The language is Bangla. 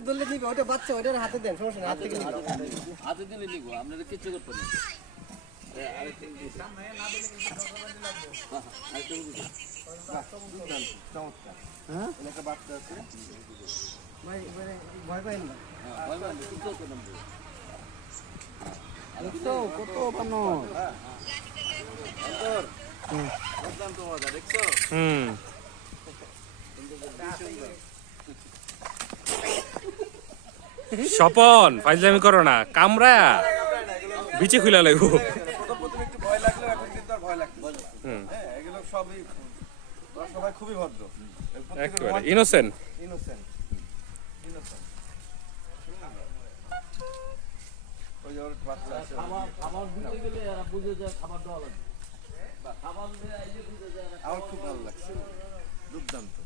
ধরলে নিবে ওটা বাচ্চা ওটার হাতে দেন সমস্যা নেই হাতে দিলে হাতে দিলে নিব আপনারা কিচ্ছু করতে না চমৎকার হ্যাঁ একটা বাচ্চা আছে ভাই ভয় পাই না ভয় পাই না কিছু করতে না দেখছো কত বানো অন্তর বললাম তো মজা দেখছো স্বপন ফাইজলামি করো না কামরা বিচে খুলে লাগবো প্রথম একটু ভয় লাগলো এখন কিন্তু আর ভয় লাগছে হ্যাঁ এগুলো সবই সবাই খুবই ভদ্র একেবারে ইনোসেন্ট ইনোসেন্ট ইনোসেন্ট ওই ওর বাচ্চা আছে খাবার দিতে গেলে এরা বুঝে যায় খাবার দেওয়া লাগবে বা খাবার দিলে এই যে বুঝে যায় আমার খুব ভালো লাগছে দুর্দান্ত